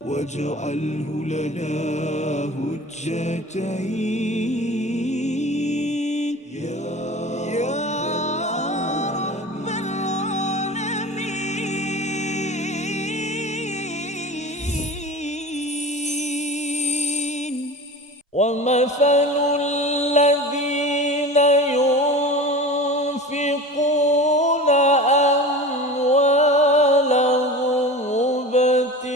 واجعله لنا هجتين يا رب العالمين. ومثل الذين ينفقون أموالهم ابتغاء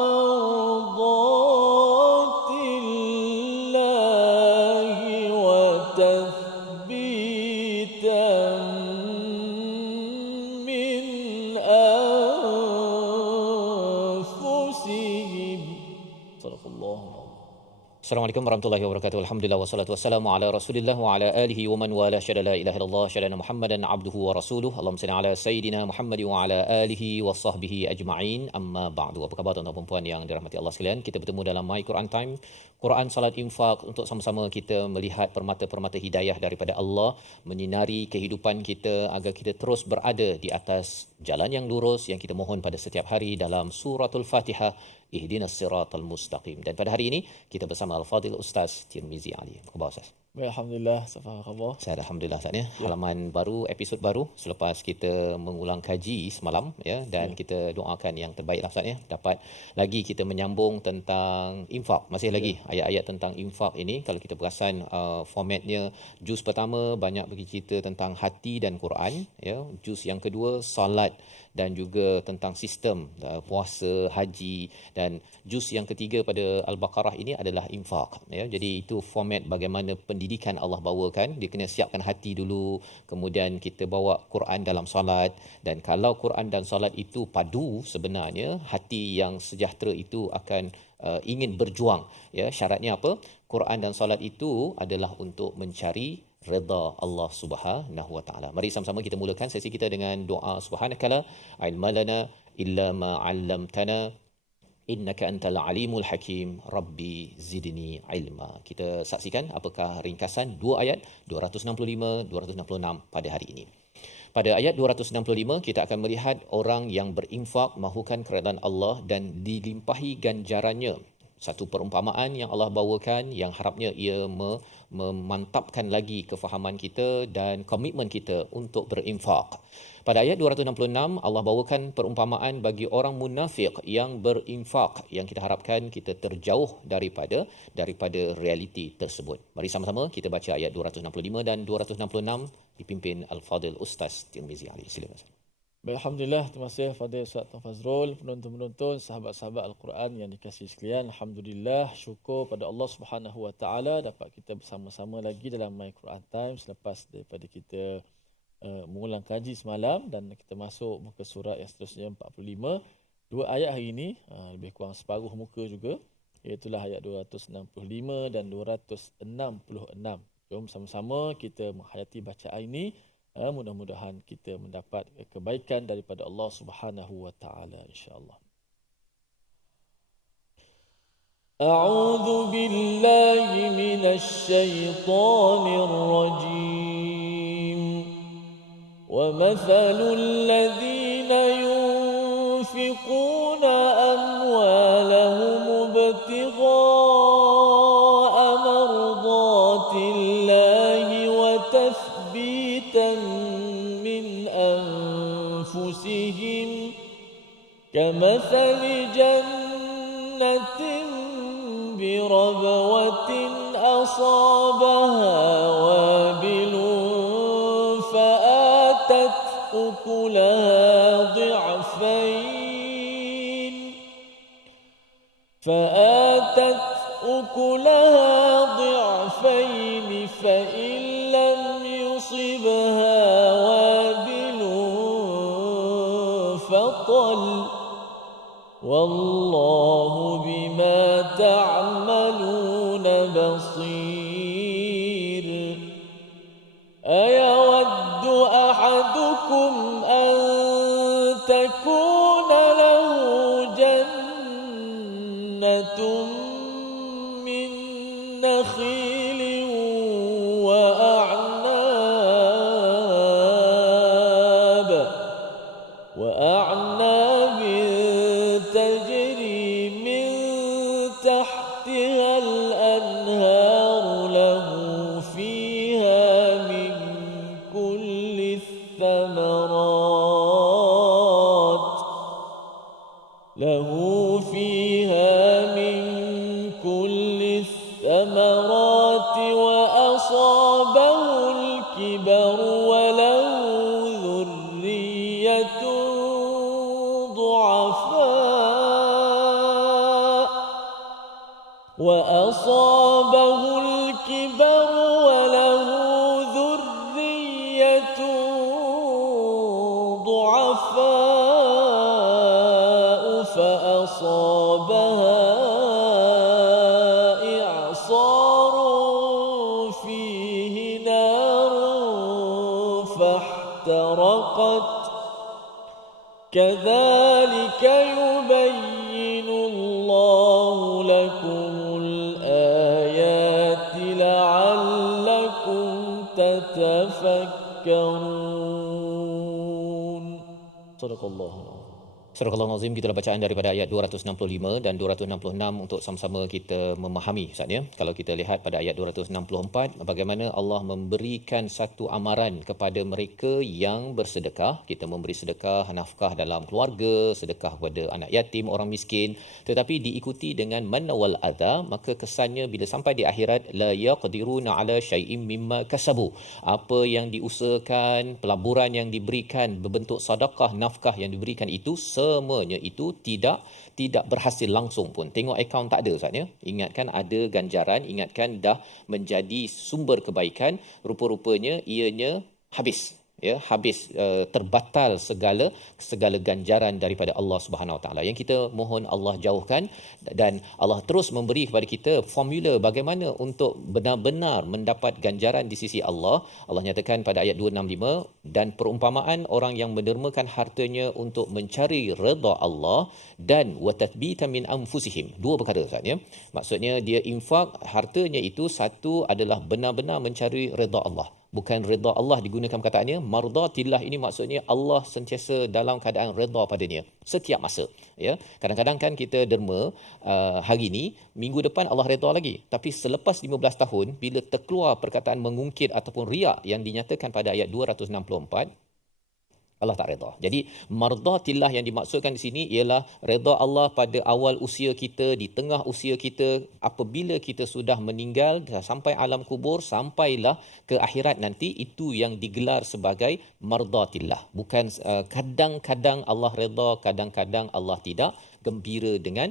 مرضات الله وتثبيتا من أنفسهم. صدق الله العظيم. Assalamualaikum warahmatullahi wabarakatuh. Alhamdulillah wassalatu wassalamu ala Rasulillah wa ala alihi wa man wala syada la ilaha illallah syadana Muhammadan abduhu wa rasuluhu. Allahumma salli ala sayidina Muhammad wa ala alihi wa sahbihi ajma'in. Amma ba'du. Apa khabar tuan-tuan dan puan yang dirahmati Allah sekalian? Kita bertemu dalam My Quran Time, Quran Salat Infak, untuk sama-sama kita melihat permata-permata hidayah daripada Allah menyinari kehidupan kita agar kita terus berada di atas jalan yang lurus yang kita mohon pada setiap hari dalam suratul Fatihah, Ihdinas siratal mustaqim. Dan pada hari ini kita bersama Al-Fadhil Ustaz Tirmizi Ali. Apa khabar Ustaz? Baik, alhamdulillah. Apa khabar? Saya alhamdulillah Ustaz ya. Halaman baru, episod baru selepas kita mengulang kaji semalam ya, dan kita doakan yang terbaiklah Ustaz ya. Dapat lagi kita menyambung tentang infak. Masih lagi ayat-ayat tentang infak ini. Kalau kita perasan formatnya, juz pertama banyak bercerita tentang hati dan Quran ya. Juz yang kedua solat dan juga tentang sistem puasa, haji, dan juz yang ketiga pada Al-Baqarah ini adalah infak ya. Jadi itu format bagaimana pendidikan Allah bawakan. Dia kena siapkan hati dulu, kemudian kita bawa Quran dalam solat, dan kalau Quran dan solat itu padu, sebenarnya hati yang sejahtera itu akan ingin berjuang ya. Syaratnya apa? Quran dan solat itu adalah untuk mencari redha Allah Subhanahu wa taala. Mari sama-sama kita mulakan sesi kita dengan doa subhanakala ilmalana illa ma 'allamtana innaka antal alimul hakim rabbi zidni ilma. Kita saksikan apakah ringkasan dua ayat 265 266 pada hari ini. Pada ayat 265 kita akan melihat orang yang berinfak mahukan keredaan Allah dan dilimpahi ganjarannya. Satu perumpamaan yang Allah bawakan yang harapnya ia memantapkan lagi kefahaman kita dan komitmen kita untuk berinfak. Pada ayat 266 Allah bawakan perumpamaan bagi orang munafik yang berinfak, yang kita harapkan kita terjauh daripada realiti tersebut. Mari sama-sama kita baca ayat 265 dan 266 dipimpin Al-Fadhil Ustaz Tirmizi Ali. Silakan. Alhamdulillah, terima kasih Fadil Ustaz Fazrul, penonton-penonton, sahabat-sahabat Al-Quran yang dikasihi sekalian. Alhamdulillah, syukur pada Allah Subhanahu Wa Taala dapat kita bersama-sama lagi dalam My Quran Time selepas daripada kita mengulang kaji semalam, dan kita masuk muka surat yang seterusnya 45. Dua ayat hari ini lebih kurang separuh muka juga, iaitu ayat 265 dan 266. Jom sama-sama kita menghayati bacaan ini. Mudah-mudahan kita mendapat kebaikan daripada Allah Subhanahu wa taala, insya-Allah. A'udzu billahi minasy syaithanir rajim. Wa mathalul ladzina yunfiquna amwalahum ibtigha'a mardatillahi wa من أنفسهم كمثل جنة بربوة أصابها وابل فآتت أكلها ضعفين فإن لم يصبها وابل فطل والله بما تعملون بصير. أيود أحدكم أن تكون له جنة من نخيل وأعناب وأعناب تجري من تحتها الأنهار له فيها من كل الثمرات وأصابه الكبر وله ذرية ضعفاء وأصابه الكبر وله ذرية ضعفاء فأصابها إعصار فيه نار فاحترقت كذلك يبين الله لكم الآيات لعلكم تتفكرون. صدق الله العظيم. Surah Al-Azim, kita bacaan daripada ayat 265 dan 266 untuk sama-sama kita memahami Ustaz ya. Kalau kita lihat pada ayat 264 bagaimana Allah memberikan satu amaran kepada mereka yang bersedekah. Kita memberi sedekah nafkah dalam keluarga, sedekah kepada anak yatim, orang miskin, tetapi diikuti dengan manna wal adha, maka kesannya bila sampai di akhirat la yaqdiruna ala syai'im mimma kasabu. Apa yang diusahakan, pelaburan yang diberikan berbentuk sedekah, nafkah yang diberikan itu semuanya itu tidak berhasil langsung pun. Tengok akaun tak ada Ustaz ya. Ingatkan ada ganjaran, ingatkan dah menjadi sumber kebaikan, rupa-rupanya ianya habis. Ya, habis terbatal segala ganjaran daripada Allah Subhanahu Wa Taala. Yang kita mohon Allah jauhkan, dan Allah terus memberi kepada kita formula bagaimana untuk benar-benar mendapat ganjaran di sisi Allah. Allah nyatakan pada ayat 265, dan perumpamaan orang yang mendermakan hartanya untuk mencari redha Allah dan watathbita min anfusihim. Dua perkara Ustaz ya. Maksudnya dia infak hartanya itu, satu adalah benar-benar mencari redha Allah. Bukan redha Allah digunakan perkataannya, mardatillah ini maksudnya Allah sentiasa dalam keadaan redha padanya setiap masa ya. Kadang-kadang kan kita derma hari ini, minggu depan Allah redha lagi, tapi selepas 15 tahun bila terkeluar perkataan mengungkit ataupun riak yang dinyatakan pada ayat 264, Allah tak redha. Jadi mardatillah yang dimaksudkan di sini ialah redha Allah pada awal usia kita, di tengah usia kita, apabila kita sudah meninggal sampai alam kubur, sampailah ke akhirat nanti, itu yang digelar sebagai mardatillah. Bukan kadang-kadang Allah redha, kadang-kadang Allah tidak gembira dengan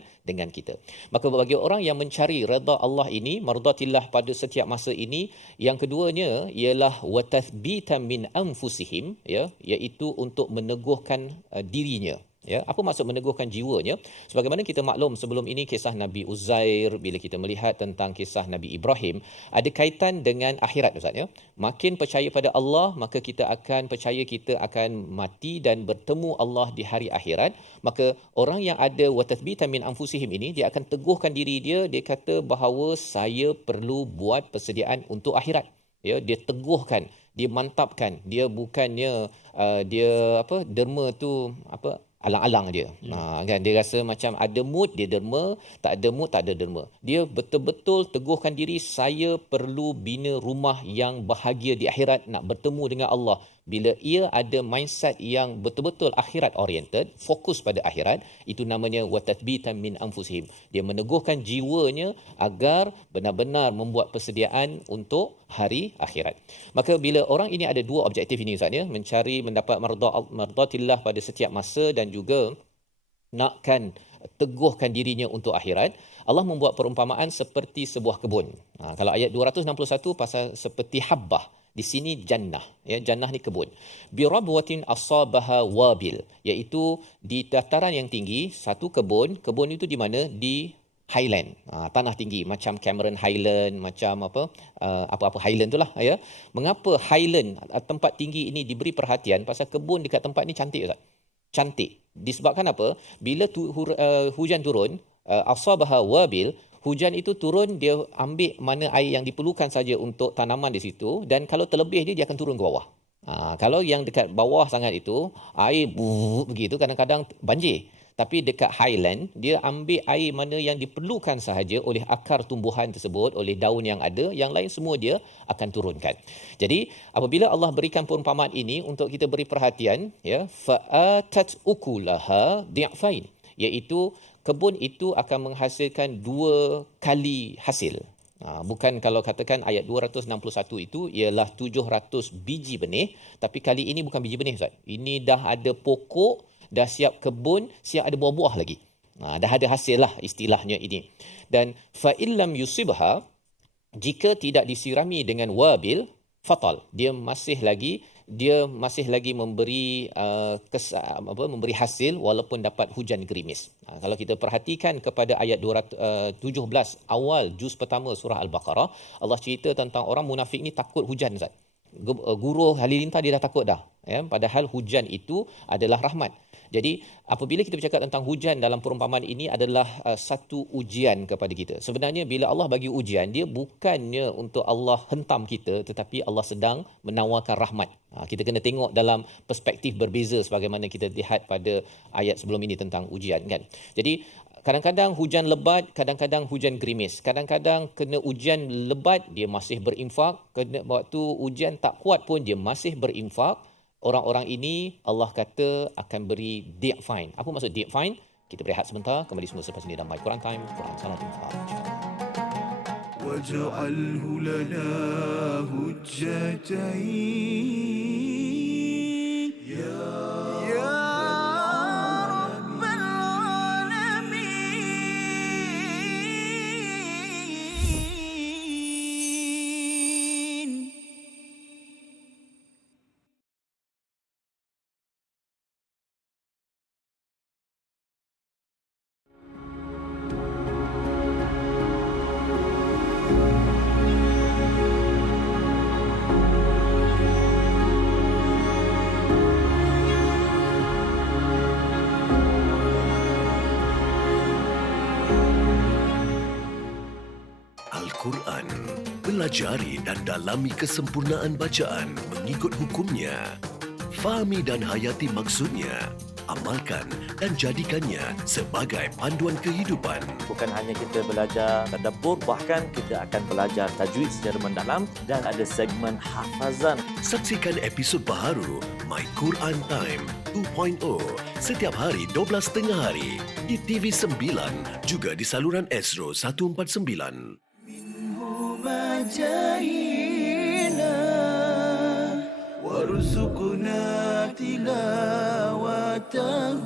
kita. Maka bagi orang yang mencari redha Allah ini, mardatillah pada setiap masa ini, yang keduanya ialah watathbita min anfusihim ya, iaitu untuk meneguhkan dirinya. Ya, apa maksud meneguhkan jiwanya? Sebagaimana kita maklum sebelum ini kisah Nabi Uzair, bila kita melihat tentang kisah Nabi Ibrahim, ada kaitan dengan akhirat Ustaz ya. Makin percaya pada Allah, maka kita akan percaya kita akan mati dan bertemu Allah di hari akhirat. Maka orang yang ada watathbita min anfusihim ini, dia akan teguhkan diri dia, dia kata bahawa saya perlu buat persediaan untuk akhirat. Ya, dia teguhkan, dia mantapkan, dia bukannya dia derma tu alang-alang dia. Kan dia rasa macam ada mood dia derma, tak ada mood tak ada derma. Dia betul-betul teguhkan diri, saya perlu bina rumah yang bahagia di akhirat, nak bertemu dengan Allah. Bila ia ada mindset yang betul-betul akhirat oriented, fokus pada akhirat, itu namanya watathbitan min anfusihim. Dia meneguhkan jiwanya agar benar-benar membuat persediaan untuk hari akhirat. Maka bila orang ini ada dua objektif ini Ustaz ya, mencari mendapat mardatillah pada setiap masa dan juga nakkan teguhkan dirinya untuk akhirat, Allah membuat perumpamaan seperti sebuah kebun. Kalau ayat 261 pasal seperti habbah, di sini jannah ya, jannah ni kebun. Bi rabwatin asabaha wabil, iaitu di dataran yang tinggi, satu kebun itu di mana? Di highland, tanah tinggi macam Cameron Highland, macam apa-apa highland itulah ya. Mengapa highland, tempat tinggi ini diberi perhatian? Pasal kebun dekat tempat ni cantik Ustaz. Cantik. Disebabkan apa? Bila hujan turun, asabaha wabil, hujan itu turun, dia ambil mana air yang diperlukan saja untuk tanaman di situ, dan kalau terlebih dia akan turun ke bawah. Kalau yang dekat bawah sangat itu, air begitu kadang-kadang banjir. Tapi dekat highland, dia ambil air mana yang diperlukan sahaja oleh akar tumbuhan tersebut, oleh daun yang ada, yang lain semua dia akan turunkan. Jadi, apabila Allah berikan perumpamaan ini untuk kita beri perhatian, ya, fa'atat ukulaha di'fain, iaitu kebun itu akan menghasilkan 2 kali hasil. Bukan kalau katakan ayat 261 itu ialah 700 biji benih, tapi kali ini bukan biji benih Ustaz. Ini dah ada pokok, dah siap kebun, siap ada buah-buah lagi. Dah ada hasil lah istilahnya ini. Dan fa illam yusibha, jika tidak disirami dengan wabil, fatal. Dia masih lagi memberi memberi hasil walaupun dapat hujan gerimis. Kalau kita perhatikan kepada ayat 217 awal juz pertama surah Al-Baqarah, Allah cerita tentang orang munafik ni takut hujan Ustaz. Guru halilintar dia dah takut dah, ya, padahal hujan itu adalah rahmat. Jadi apabila kita bercakap tentang hujan dalam perumpamaan ini adalah satu ujian kepada kita. Sebenarnya bila Allah bagi ujian, dia bukannya untuk Allah hentam kita, tetapi Allah sedang menawarkan rahmat. Kita kena tengok dalam perspektif berbeza sebagaimana kita lihat pada ayat sebelum ini tentang ujian, kan. Jadi kadang-kadang hujan lebat, kadang-kadang hujan gerimis. Kadang-kadang kena ujian lebat, dia masih berinfak. Kena waktu ujian tak kuat pun, dia masih berinfak. Orang-orang ini Allah kata akan beri di'fain. Apa maksud di'fain? Kita berehat sebentar, kembali semula selepas ini dalam My Quran Time, Quran Salat Infak. وَاجْعَلْهُ لَنَا هُجَّتَيْنِ يَا رَبَّ الْعَالَمِينَ. Al-Quran. Pelajari dan dalami kesempurnaan bacaan mengikut hukumnya. Fahami dan hayati maksudnya. Amalkan dan jadikannya sebagai panduan kehidupan. Bukan hanya kita belajar tadabbur, bahkan kita akan belajar tajwid secara mendalam dan ada segmen hafazan. Saksikan episod baharu My Quran Time 2.0 setiap hari 12.30 hari di TV9 juga di saluran Astro 149. مجاهينا وارزقنا تلاوته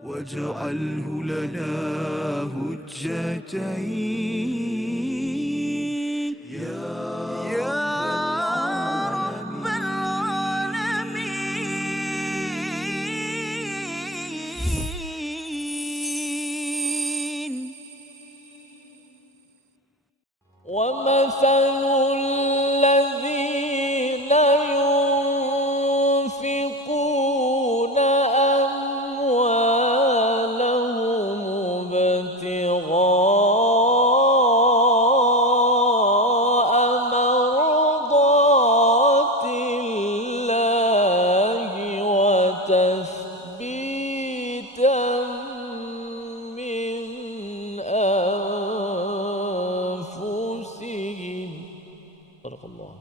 واجعله لنا هجتين يا رب العالمين. ومثل الذين ينفقون أموالهم ابتغاء Allah.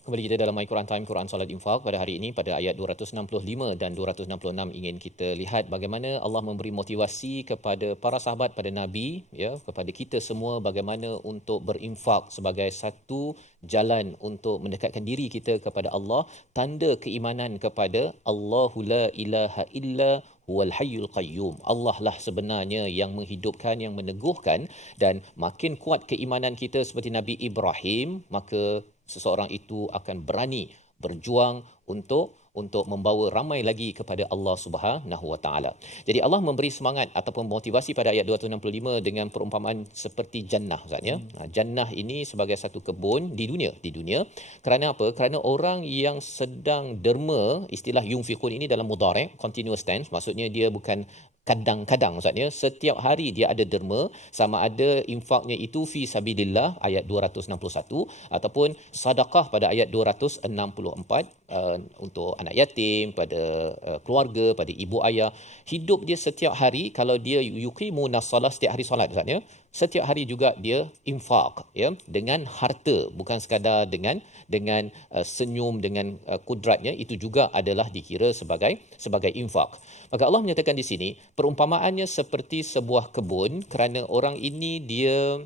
Kembali kita dalam My Quran Time, Quran Salat Infak pada hari ini pada ayat 265 dan 266 ingin kita lihat bagaimana Allah memberi motivasi kepada para sahabat, pada Nabi, ya, kepada kita semua bagaimana untuk berinfak sebagai satu jalan untuk mendekatkan diri kita kepada Allah, tanda keimanan kepada Allahu la ilaha illa huwal hayyul qayyum. Allah lah sebenarnya yang menghidupkan, yang meneguhkan, dan makin kuat keimanan kita seperti Nabi Ibrahim, maka seseorang itu akan berani berjuang untuk membawa ramai lagi kepada Allah Subhanahu Wa Taala. Jadi Allah memberi semangat ataupun motivasi pada ayat 265 dengan perumpamaan seperti jannah, Ustaz, ya. Jannah ini sebagai satu kebun di dunia. Kerana apa? Kerana orang yang sedang derma, istilah yunfiqun ini dalam mudhari', continuous tense, maksudnya dia bukan kadang-kadang, Ustaz, ya. Setiap hari dia ada derma, sama ada infaknya itu fi sabilillah ayat 261 ataupun sedekah pada ayat 264 untuk anak yatim, pada keluarga, pada ibu ayah. Hidup dia setiap hari, kalau dia yuqimuna salat, setiap hari solat, Ustaz, ya. Setiap hari juga dia infak, ya, dengan harta, bukan sekadar dengan senyum, dengan kudratnya, itu juga adalah dikira sebagai infak. Maka Allah menyatakan di sini perumpamaannya seperti sebuah kebun, kerana orang ini dia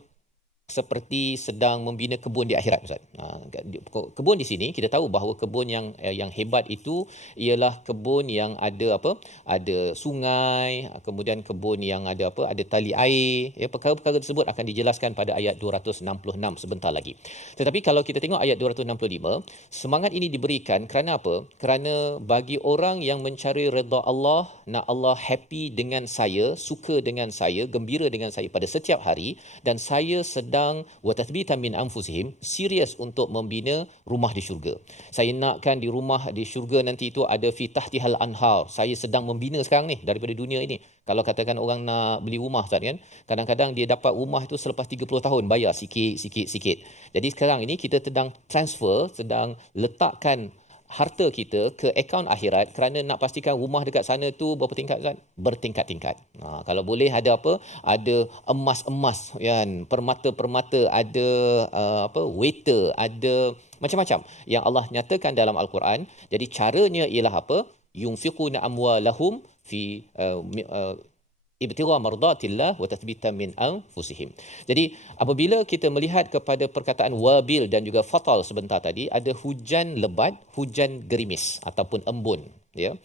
seperti sedang membina kebun di akhirat, Ustaz. Kebun di sini kita tahu bahawa kebun yang hebat itu ialah kebun yang ada apa? Ada sungai, kemudian kebun yang ada apa? Ada tali air. Ya, perkara-perkara tersebut akan dijelaskan pada ayat 266 sebentar lagi. Tetapi kalau kita tengok ayat 265, semangat ini diberikan kerana apa? Kerana bagi orang yang mencari redha Allah, nak Allah happy dengan saya, suka dengan saya, gembira dengan saya pada setiap hari, dan saya sedang wa tathbitan min anfusihim, serius untuk membina rumah di syurga. Saya nakkan di rumah di syurga nanti itu ada fi tahtihal anhar. Saya sedang membina sekarang ni daripada dunia ini. Kalau katakan orang nak beli rumah, Ustaz, kan, kadang-kadang dia dapat rumah itu selepas 30 tahun, bayar sikit. Jadi sekarang ini kita sedang letakkan harta kita ke akaun akhirat, kerana nak pastikan rumah dekat sana tu berapa tingkat, kan? Bertingkat-tingkat. Kalau boleh ada apa? Ada emas-emas, kan? Permata-permata, ada waiter, ada macam-macam yang Allah nyatakan dalam Al-Quran. Jadi caranya ialah apa? Yunfiquna amwalahum fi ibtigha mardatillah wa tathbitan min anfusihim. Jadi apabila kita melihat kepada perkataan wabil dan juga fatal sebentar tadi, ada hujan lebat, hujan gerimis ataupun embun, ya.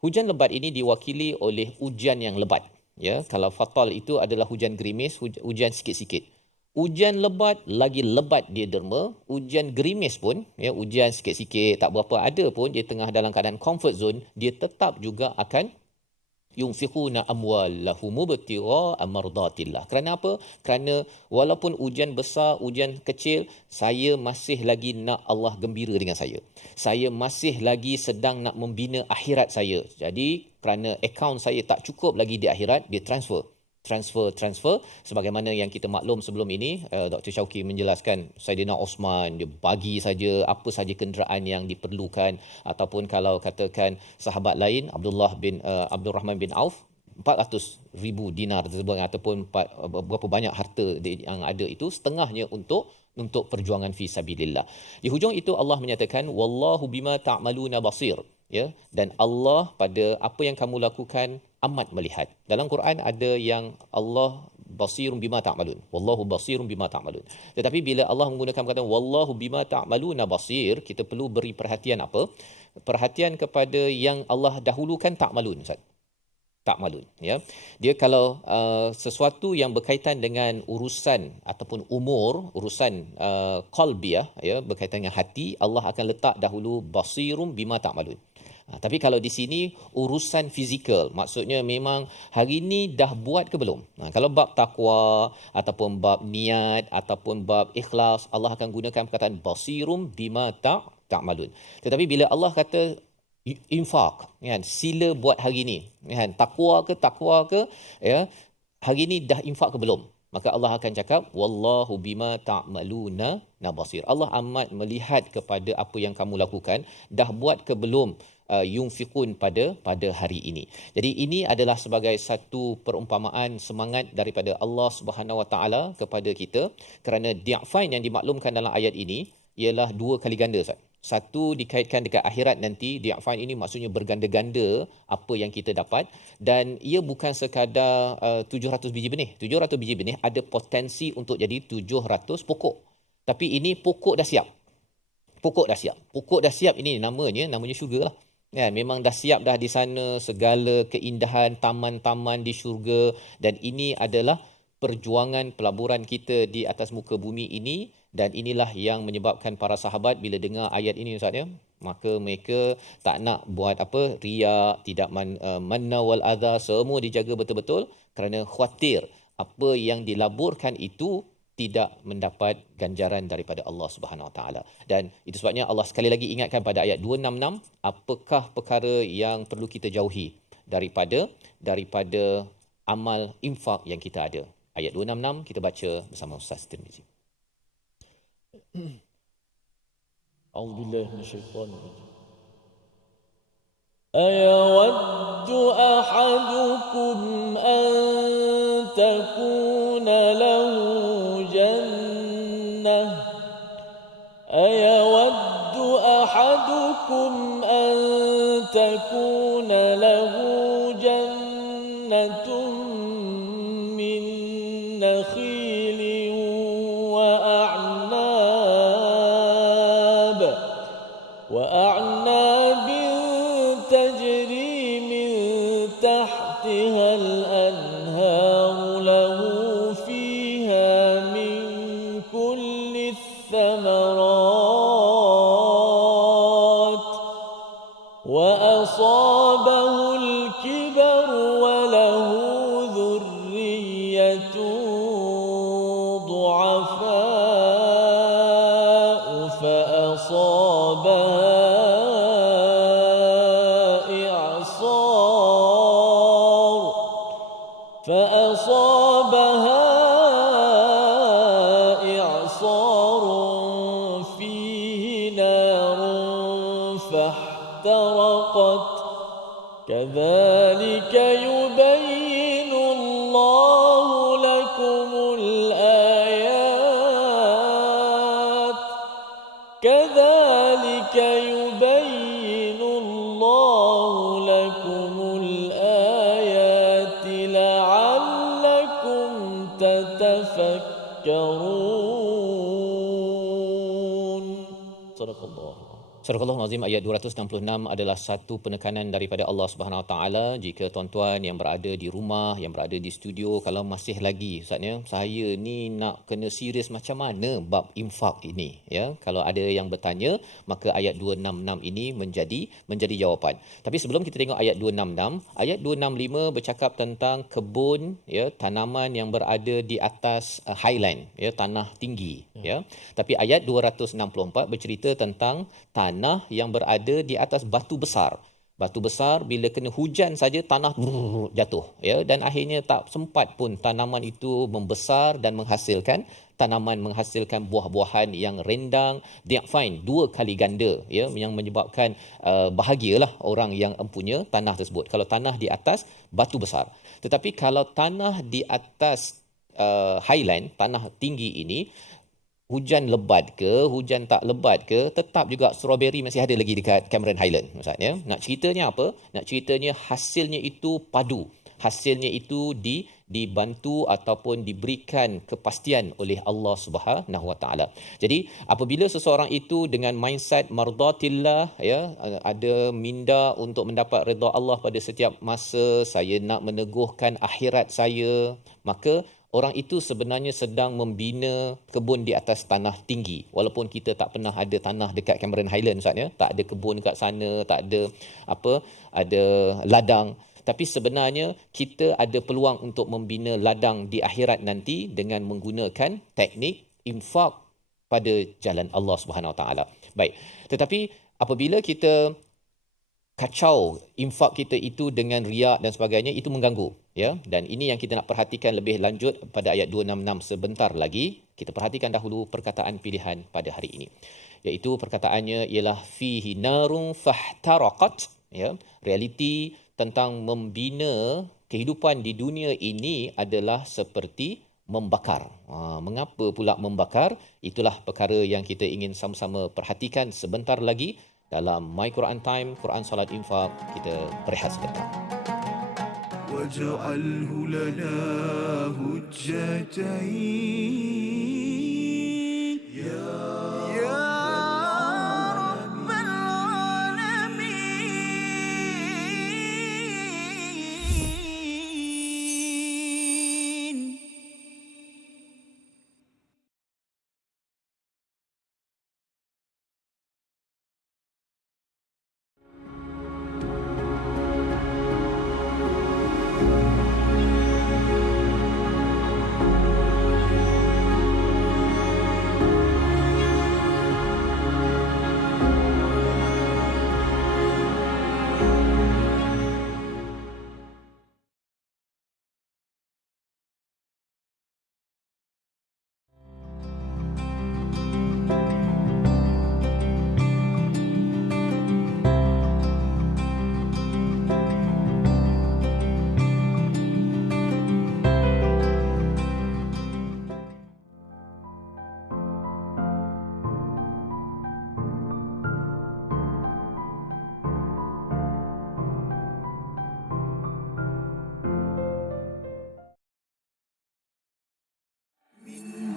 Hujan lebat ini diwakili oleh hujan yang lebat, ya. Kalau fatal itu adalah hujan gerimis, hujan sikit-sikit. Hujan lebat lagi lebat dia derma, hujan gerimis pun, ya, hujan sikit-sikit tak berapa ada pun, dia tengah dalam keadaan comfort zone, dia tetap juga akan yunfiquna amwalahum ibtigha'a mardatillah. Kerana apa? Kerana walaupun hujan besar, hujan kecil, saya masih lagi nak Allah gembira dengan saya. Saya masih lagi sedang nak membina akhirat saya. Jadi kerana akaun saya tak cukup lagi di akhirat, dia transfer sebagaimana yang kita maklum sebelum ini. Dr. Syauqi menjelaskan Saidina Osman, dia bagi saja apa saja kenderaan yang diperlukan, ataupun kalau katakan sahabat lain Abdul Rahman bin Auf, 400,000 dinar tersebut, ataupun berapa banyak harta yang ada itu, setengahnya untuk perjuangan fi sabilillah. Di hujung itu Allah menyatakan wallahu bima ta'maluna basir, ya, dan Allah pada apa yang kamu lakukan amat melihat. Dalam Quran ada yang Allah basirun bima ta'malun, wallahu basirun bima ta'malun. Tetapi bila Allah menggunakan perkataan wallahu bima ta'maluna basir, kita perlu beri perhatian apa? Perhatian kepada yang Allah dahulukan ta'malun, Ustaz. Ta'malun, ya. Dia kalau sesuatu yang berkaitan dengan urusan ataupun urusan qalbiyah, ya, berkaitan dengan hati, Allah akan letak dahulu basirum bima ta'malun. Tapi kalau di sini urusan fizikal, maksudnya memang hari ini dah buat ke belum? Kalau bab takwa ataupun bab niat ataupun bab ikhlas, Allah akan gunakan perkataan basirum bima ta'malun. Tetapi bila Allah kata infak, kan, sila buat hari ini, kan, takwa ke, ya, hari ini dah infak ke belum? Maka Allah akan cakap wallahu bima ta'maluna basir. Allah amat melihat kepada apa yang kamu lakukan, dah buat ke belum yunfiqun pada hari ini. Jadi ini adalah sebagai satu perumpamaan semangat daripada Allah Subhanahu Wa Taala kepada kita, kerana di'fain yang dimaklumkan dalam ayat ini ialah 2 kali ganda, Ustaz. Satu dikaitkan dekat akhirat nanti, di'fain ini maksudnya berganda-ganda apa yang kita dapat, dan ia bukan sekadar 700 biji benih. 700 biji benih ada potensi untuk jadi 700 pokok. Tapi ini pokok dah siap. Pokok dah siap. Pokok dah siap ini namanya syurga lah. Ya, memang dah siap dah di sana segala keindahan taman-taman di syurga, dan ini adalah perjuangan pelaburan kita di atas muka bumi ini. Dan inilah yang menyebabkan para sahabat bila dengar ayat ini, Ustaz, ya, maka mereka tak nak buat apa riak, tidak manna wal adha, semua dijaga betul-betul kerana khawatir apa yang dilaburkan itu tidak mendapat ganjaran daripada Allah Subhanahu Wa Taala. Dan itu sebabnya Allah sekali lagi ingatkan pada ayat 266, apakah perkara yang perlu kita jauhi daripada amal infak yang kita ada. Ayat 266 kita baca bersama Ustaz Tirmizi. أعوذ بالله من الشيطان الرجيم. أيود أحدكم أن تكون له جنة أيود أحدكم أن تكون له جنة من نخيل وأعناب تجري من تحتها الأنهار له فيها من كل الثمرات وأصابه الكبر وله ذرية ضعفاء فأصابها إعصار فيه نار فاحترقت كذلك يبين الله لكم الآيات كذلك يبين الله لكم الآيات لعلكم تتفكرون. صدق الله. Surah Al-Azim ayat 266 adalah satu penekanan daripada Allah Subhanahu Wa Taala. Jika tuan-tuan yang berada di rumah, yang berada di studio, kalau masih lagi Ustaznya, saya ni nak kena serius macam mana bab infak ini, ya. Kalau ada yang bertanya, maka ayat 266 ini menjadi jawapan. Tapi sebelum kita tengok ayat 266, ayat 265 bercakap tentang kebun, ya, tanaman yang berada di atas highland, ya, tanah tinggi, ya. Tapi ayat 264 bercerita tentang tanah yang berada di atas batu besar. Batu besar bila kena hujan saja tanah jatuh, ya, dan akhirnya tak sempat pun tanaman itu membesar dan menghasilkan buah-buahan yang rendang, di'fain, 2 kali ganda, ya, yang menyebabkan bahagialah orang yang empunya tanah tersebut. Kalau tanah di atas batu besar. Tetapi kalau tanah di atas highland, tanah tinggi ini, hujan lebat ke, hujan tak lebat ke, tetap juga strawberry masih ada lagi dekat Cameron Highland, maksudnya. Nak ceritanya apa? Nak ceritanya hasilnya itu padu. Hasilnya itu dibantu ataupun diberikan kepastian oleh Allah Subhanahu Wa Taala. Jadi apabila seseorang itu dengan mindset mardatillah, ya, ada minda untuk mendapat redha Allah pada setiap masa, saya nak meneguhkan akhirat saya, maka orang itu sebenarnya sedang membina kebun di atas tanah tinggi. Walaupun kita tak pernah ada tanah dekat Cameron Highland, Ustaz, ya, tak ada kebun dekat sana, tak ada ada ladang. Tapi sebenarnya kita ada peluang untuk membina ladang di akhirat nanti dengan menggunakan teknik infak pada jalan Allah Subhanahu Wa Taala. Baik. Tetapi apabila kita kacau infak kita itu dengan riak dan sebagainya, itu mengganggu, ya. Dan ini yang kita nak perhatikan lebih lanjut pada ayat 266 sebentar lagi. Kita perhatikan dahulu perkataan pilihan pada hari ini, iaitu perkataannya ialah fihi narun fahtaraqat, ya. Realiti tentang membina kehidupan di dunia ini adalah seperti membakar. Mengapa pula membakar? Itulah perkara yang kita ingin sama-sama perhatikan sebentar lagi dalam My Quran Time, Quran Salat Infak. Kita berehat sebentar. واجعله لنا هجتين يا رب العالمين.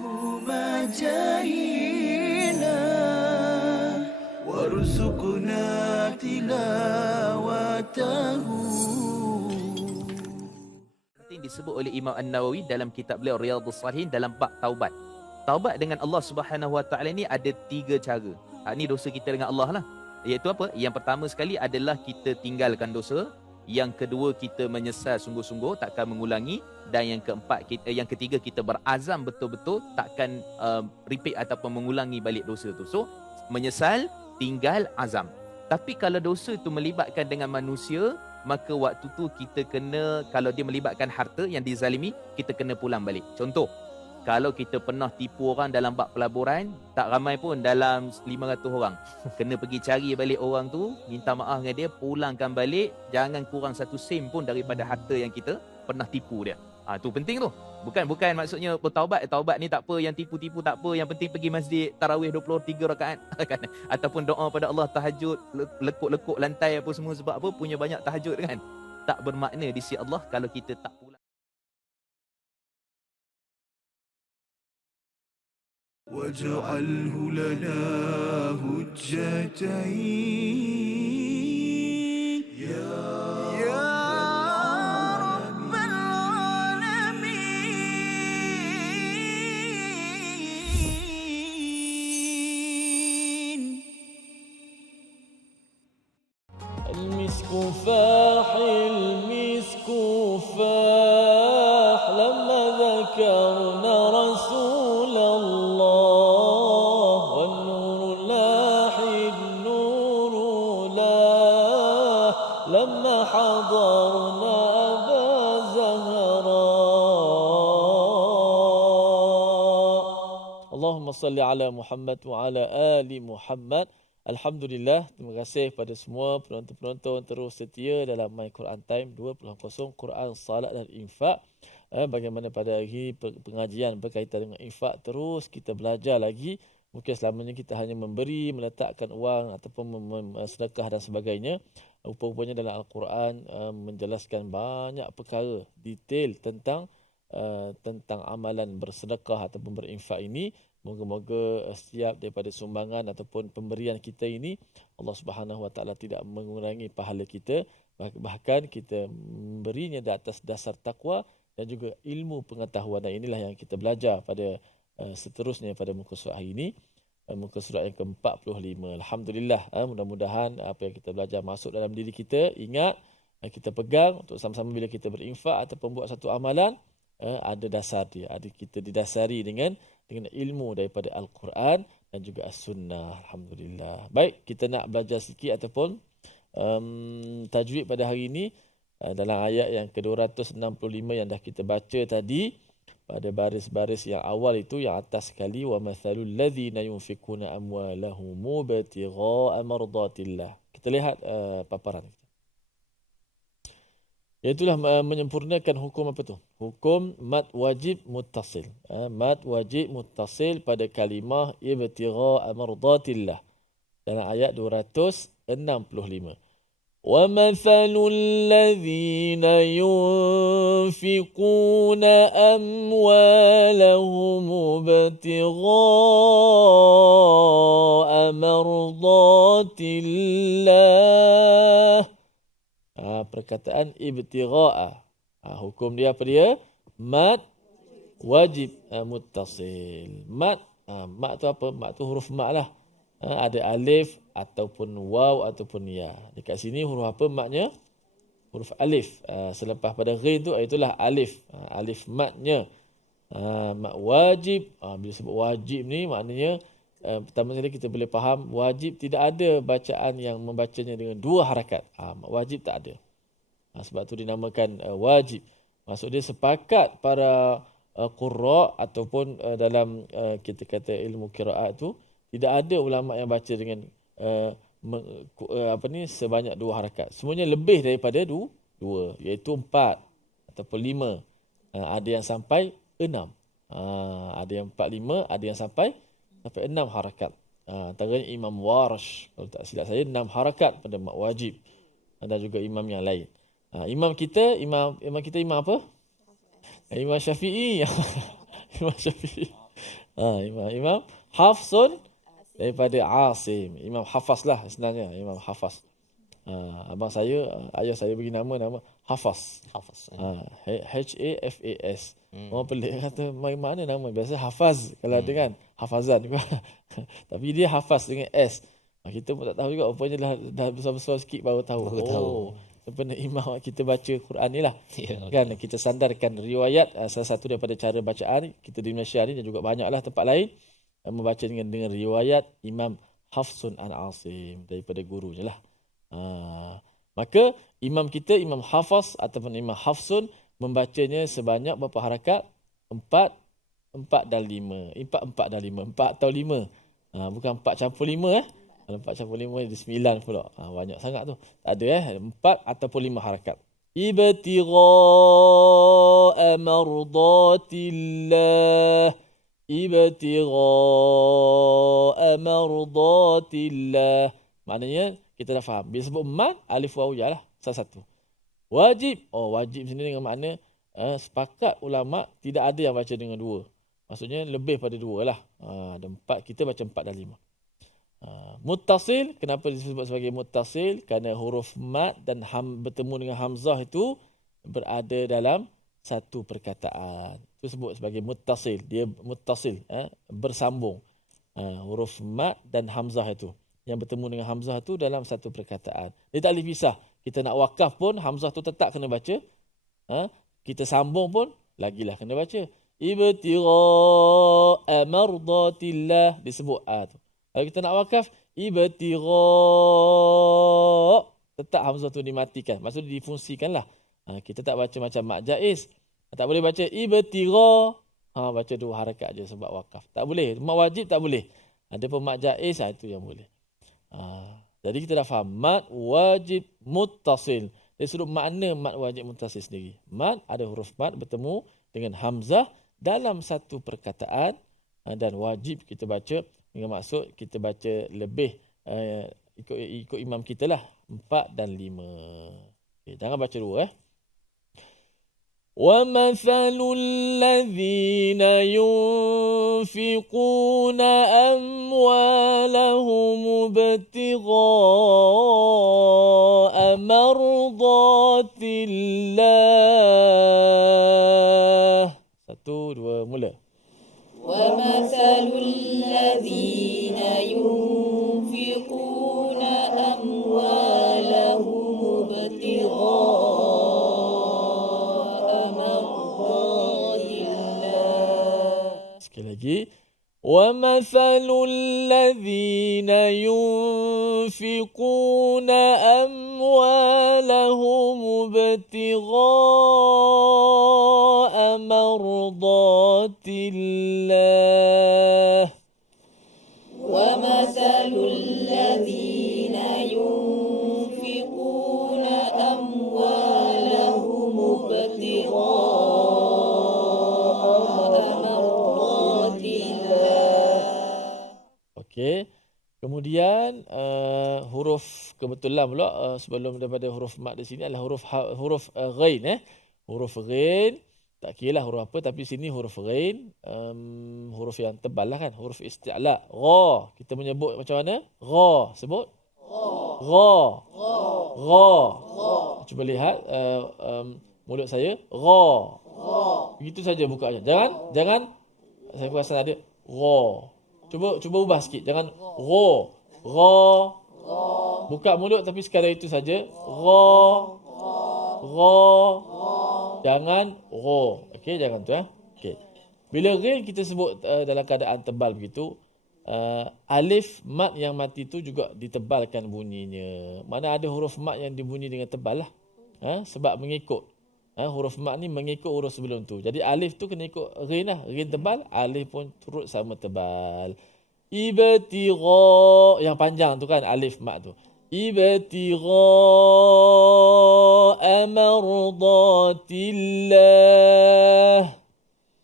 هما جاهينا وارزقنا تلاوته. Yang disebut oleh Imam An-Nawawi dalam kitab beliau Riyadhus Shalihin dalam bab taubat. Taubat dengan Allah Subhanahu Wa Taala ni ada 3 cara. Ini dosa kita dengan Allah lah. Iaitu apa? Yang pertama sekali adalah kita tinggalkan dosa. Yang kedua, kita menyesal sungguh-sungguh, takkan mengulangi. Dan yang keempat, yang ketiga, kita berazam betul-betul takkan repeat ataupun mengulangi balik dosa tu. So, menyesal, tinggal, azam. Tapi kalau dosa tu melibatkan dengan manusia, maka waktu tu kita kena, kalau dia melibatkan harta yang dizalimi, kita kena pulang balik. Contoh, kalau kita pernah tipu orang dalam bab pelaburan, tak ramai pun dalam 500 orang. Kena pergi cari balik orang tu, minta maaf dengan dia, pulangkan balik, jangan kurang 1 sen pun daripada harta yang kita pernah tipu dia. Tu penting tu. Bukan maksudnya bertaubat, taubat ni tak apa, yang tipu-tipu tak apa, yang penting pergi masjid tarawih 23 rakaat kan. Ataupun doa pada Allah tahajud, lekuk-lekuk lantai apa semua, sebab apa? Punya banyak tahajud kan. Tak bermakna di sisi Allah kalau kita tak pulang. واجعله لنا هجتين يا رب العالمين. المسك فاح المسك فاح لما ذكرنا رسول الله والنور لاح النور لاح لما حضرنا أبا زهراء. اللهم صل على محمد وعلى آل محمد. Alhamdulillah, terima kasih kepada semua penonton-penonton terus setia dalam My Quran Time 2.0 Quran Salat dan Infak. Bagaimana pada hari pengajian berkaitan dengan infak, terus kita belajar lagi. Mungkin selamanya kita hanya memberi, meletakkan wang ataupun sedekah dan sebagainya. Rupa-rupanya dalam Al-Quran menjelaskan banyak perkara detail tentang amalan bersedekah ataupun berinfak ini. Moga-moga setiap daripada sumbangan ataupun pemberian kita ini Allah Subhanahu Wa Taala tidak mengurangi pahala kita, bahkan kita memberinya di atas dasar takwa dan juga ilmu pengetahuan. Dan inilah yang kita belajar pada seterusnya pada muka surat hari ini, muka surat yang ke-45. Alhamdulillah, mudah-mudahan apa yang kita belajar masuk dalam diri kita. Ingat, kita pegang untuk sama-sama bila kita berinfak ataupun buat satu amalan, ada dasar dia, ada kita didasari dengan ilmu daripada Al-Quran dan juga As-Sunnah. Alhamdulillah. Baik, kita nak belajar sikit ataupun tajwid pada hari ini dalam ayat yang ke-265 yang dah kita baca tadi, pada baris-baris yang awal itu, yang atas sekali, wa mathalul ladzina yunfikuna amwalahum mubtigha'a mardatillah. Kita lihat paparan kita. Iaitulah menyempurnakan hukum apa tu? Hukum mad wajib muttasil. Mad wajib muttasil pada kalimah ibtigha mardatillah. Dalam ayat 265. وَمَثَلُ الَّذِينَ يُنْفِقُونَ أَمْوَالَهُمُ ابْتِغَاءَ مَرْضَاتِ اللَّهِ. Perkataan ibtigha'a. Hukum dia apa dia? Mad wajib muttasil. Mad tu apa? Mad tu huruf mad lah. Ada alif ataupun waw ataupun ya. Dekat sini huruf apa madnya? Huruf alif. Selepas pada ghain tu itulah alif. Alif madnya. Mad wajib. Bila sebut wajib ni maknanya pertama sekali kita boleh faham wajib tidak ada bacaan yang membacanya dengan dua harakat. Mad wajib tak ada. Sebab tu dinamakan wajib. Maksud dia sepakat para qurra ataupun dalam kita kata ilmu qiraat tu tidak ada ulama yang baca dengan sebanyak dua harakat. Semuanya lebih daripada dua, iaitu 4 ataupun 5. Ada yang sampai 6. Ada yang 4, 5, ada yang sampai 6 harakat. Antaranya Imam Warsh, kalau tak silap saya 6 harakat pada mad wajib. Dan juga imam yang lain. Imam kita imam apa? Imam Syafi'i. Imam Syafi'i. Imam Hafsun daripada Asim. Imam Hafaz lah sebenarnya. Imam Hafaz. Abang saya, ayah saya bagi nama Hafaz. Hafas. Orang pelik kata mana nama. Biasa Hafaz kalau ada kan. Hafazan. Tapi dia Hafaz dengan S. Kita pun tak tahu juga. Rupanya dah besar-besar sikit baru tahu. Sebenarnya imam kita baca Quran ni lah. Kan kita sandarkan riwayat. Salah satu daripada cara bacaan kita di Malaysia ni dan juga banyaklah tempat lain membaca dengan riwayat Imam Hafsun an Asim daripada gurunya lah. Maka imam kita, Imam Hafaz ataupun Imam Hafsun membacanya sebanyak berapa harakat? 4 dan 5. 4 dan 5. 4 atau 5. Bukan 4 campur 5 Kalau 4 campur 5 jadi 9 pula. Banyak sangat tu. Tak ada 4 ataupun 5 harakat. Ibtigha'a mardatillah. Ibtigha'a mardatillah. Maknanya kita dah faham. Bila sebut mad, alif waw ya lah. Salah satu. Wajib. Wajib sini dengan makna sepakat ulama tidak ada yang baca dengan 2. Maksudnya lebih pada 2 lah. Ada 4. Kita baca 4 dan 5. Muttasil. Kenapa disebut sebagai muttasil? Kerana huruf mad dan bertemu dengan hamzah itu berada dalam satu perkataan. Itu sebut sebagai muttasil. Dia muttasil, bersambung. Huruf mad dan hamzah itu. Yang bertemu dengan hamzah itu dalam satu perkataan. Dia tak boleh pisah. Kita nak wakaf pun hamzah tu tetap kena baca. Kita sambung pun lagilah kena baca. Ibtigha'a mardatillah disebut tu. Kalau kita nak wakaf ibtigha' tetap hamzah tu dimatikan. Maksudnya difungsikanlah. Kita tak baca macam mak jaiz. Tak boleh baca ibtigha'. Baca 2 harakat je sebab wakaf. Tak boleh. Mak wajib tak boleh. Ada pun mak jaiz itu yang boleh. Jadi kita dah faham mad wajib muttasil. Dari sudut makna mad wajib muttasil sendiri. Mad ada huruf mad bertemu dengan hamzah dalam satu perkataan dan wajib kita baca dengan maksud kita baca lebih ikut imam kita lah 4 dan 5. Jangan baca 2 وَمَثَلُ الَّذِينَ يُنْفِقُونَ أَمْوَالَهُمُ ابْتِغَاءَ مَرْضَاتِ اللَّهِ 1, 2, mula. وَمَثَلُ الَّذِينَ يُنْفِقُونَ أَمْوَالَهُمُ ابْتِغَاءَ Sekali lagi. وَمَثَلُ الَّذِينَ يُنْفِقُونَ أَمْوَالَهُمُ ابْتِغَاءَ مَرْضَاتِ اللَّهِ وَمَثَلُ الَّذِينَ يُنْفِقُونَ أَمْوَالَهُمُ Kemudian huruf kebetulan pula sebelum daripada huruf mat di sini adalah huruf ghain. Huruf ghain, tak kira lah huruf apa, tapi sini huruf ghain, huruf yang tebal lah kan, huruf isti'la. Gha, kita menyebut macam mana? Gha, sebut? Gha. Gha. Cuba lihat mulut saya. Gha. Begitu saja bukanya. Jangan saya perasan ada gha. Cuba ubah sikit. Jangan gha. Gha. Buka mulut tapi sekadar itu saja. Gha. Gha. Jangan gha. Okey, jangan tu Okey. Bila ghain kita sebut dalam keadaan tebal begitu, alif mat yang mati tu juga ditebalkan bunyinya. Mana ada huruf mat yang dibunyi dengan tebal lah. Sebab mengikut. Huruf mat ni mengikut huruf sebelum tu. Jadi alif tu kena ikut ghain lah. Ghain tebal, alif pun turut sama tebal. Ibtigha, yang panjang tu kan alif mat tu. Ibtigha mardatillah.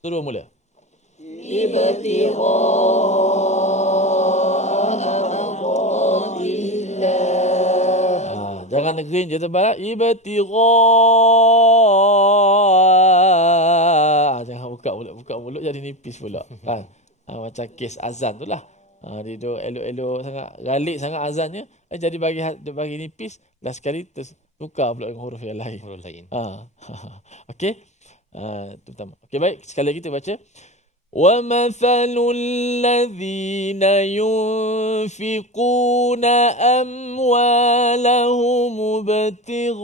Terus mula. Ibtigha mardatillah. Jangan ghain je tebal. Ibtigha. Jangan buka mulut jadi nipis pula. Kan? Macam kes azan tu lah. Dia elok-elok sangat, galik sangat azannya, jadi bagi nipis, last sekali tukar pula dengan huruf yang lain. Huruf lain. Okey. Itu pertama. Okey, baik. Sekali lagi kita baca. وَمَثَلُ الَّذِينَ يُنْفِقُونَ أَمْوَالَهُمُ ابْتِغَاءَ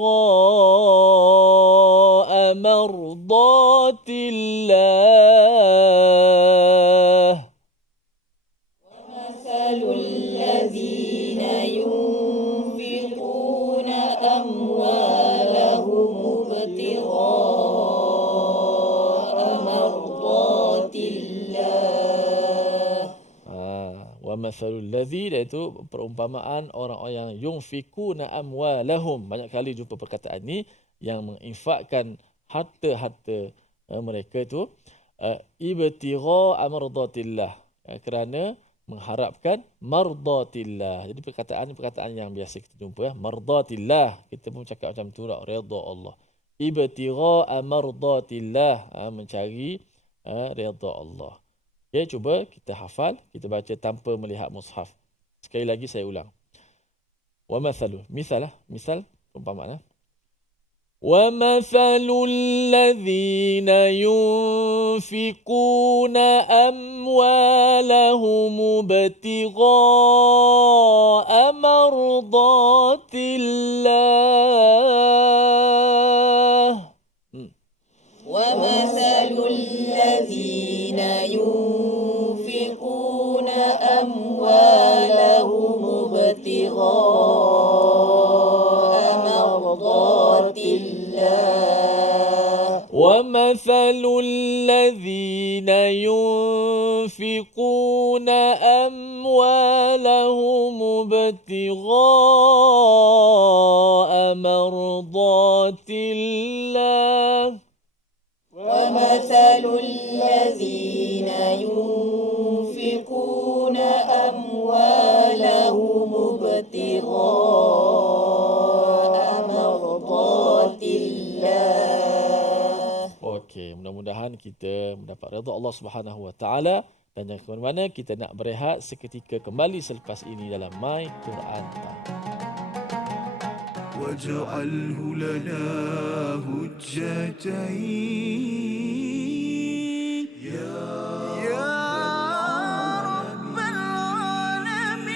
مَرْضَاتِ اللَّهِ وَمَثَلُ الَّذِينَ يُنْفِقُونَ أَمْوَالَهُمُ ابْتِغَاءَ مَرْضَاتِ اللَّهِ وَمَثَلُ الَّذِينَ, iaitu perumpamaan orang-orang yang yunfikuna amwalahum. Banyak kali jumpa perkataan ni, yang menginfakkan harta-harta mereka itu ibtigha'a mardatillah, kerana mengharapkan mardatillah. Jadi perkataan yang biasa kita jumpa mardatillah. Kita pun cakap macam tu lah, redha Allah. Ibtigha'a mardatillah, mencari redha Allah. Okay, cuba kita hafal, kita baca tanpa melihat mushaf. Sekali lagi saya ulang. Wa mathalu, misal perumpamaan. وَمَثَلُ الَّذِينَ يُنْفِقُونَ أَمْوَالَهُمُ ابْتِغَاءَ مَرْضَاتِ اللَّهِ وَمَثَلُ الَّذِينَ يُنْفِقُونَ أَمْوَالَهُمُ ابْتِغَاءَ مَرْضَاتِ اللَّهِ وَمَثَلُ الَّذِينَ يُنْفِقُونَ أَمْوَالَهُمُ ابْتِغَاءَ مَرْضَاتِ اللَّهِ وَمَثَلُ الَّذِينَ يُنْفِقُونَ أَمْوَالَهُمُ ابْتِغَاءَ مَرْضَاتِ اللَّهِ. Okey, mudah-mudahan kita mendapat redha Allah Subhanahu Wa Taala, dan jangan ke mana-mana, kita nak berehat seketika kembali selepas ini dalam My Quran Time. واجعله لنا هجتين يا رب العالمين.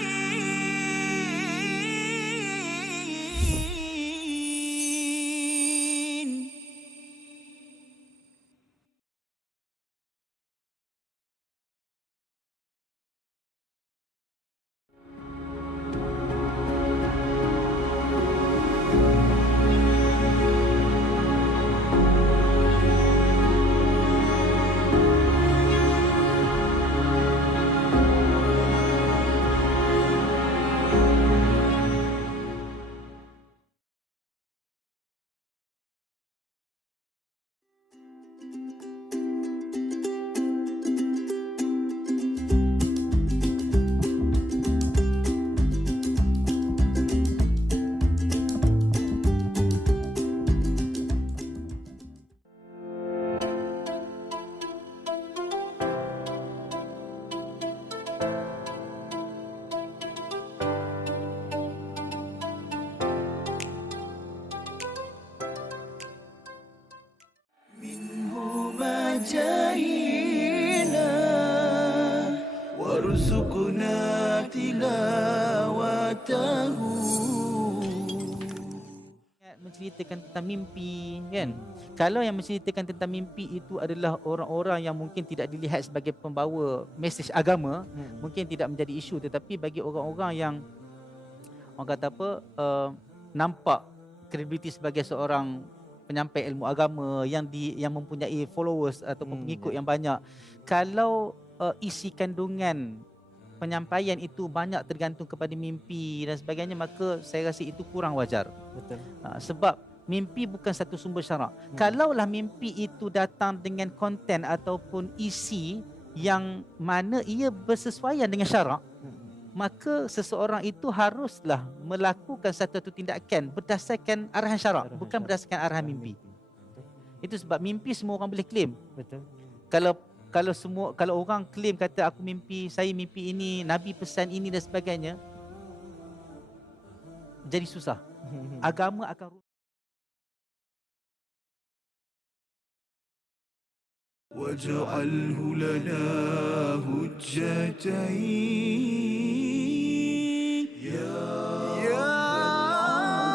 جاهلا وارزقنا تلاوته. Menceritakan tentang mimpi kan. Kalau yang menceritakan tentang mimpi itu adalah orang-orang yang mungkin tidak dilihat sebagai pembawa mesej agama, mungkin tidak menjadi isu, tetapi bagi orang-orang yang orang kata apa nampak kredibiliti sebagai seorang penyampai ilmu agama yang mempunyai followers ataupun pengikut yang banyak, kalau isi kandungan penyampaian itu banyak tergantung kepada mimpi dan sebagainya, maka saya rasa itu kurang wajar. Betul. Sebab mimpi bukan satu sumber syarak. Kalaulah mimpi itu datang dengan konten ataupun isi yang mana ia bersesuaian dengan syarak, maka seseorang itu haruslah melakukan satu tindakan berdasarkan arahan syarak, bukan berdasarkan arahan mimpi. Itu sebab mimpi semua orang boleh claim. Betul. Kalau orang claim kata aku mimpi, saya mimpi ini, Nabi pesan ini dan sebagainya, jadi susah. Agama akan واجعله لنا هجتين يا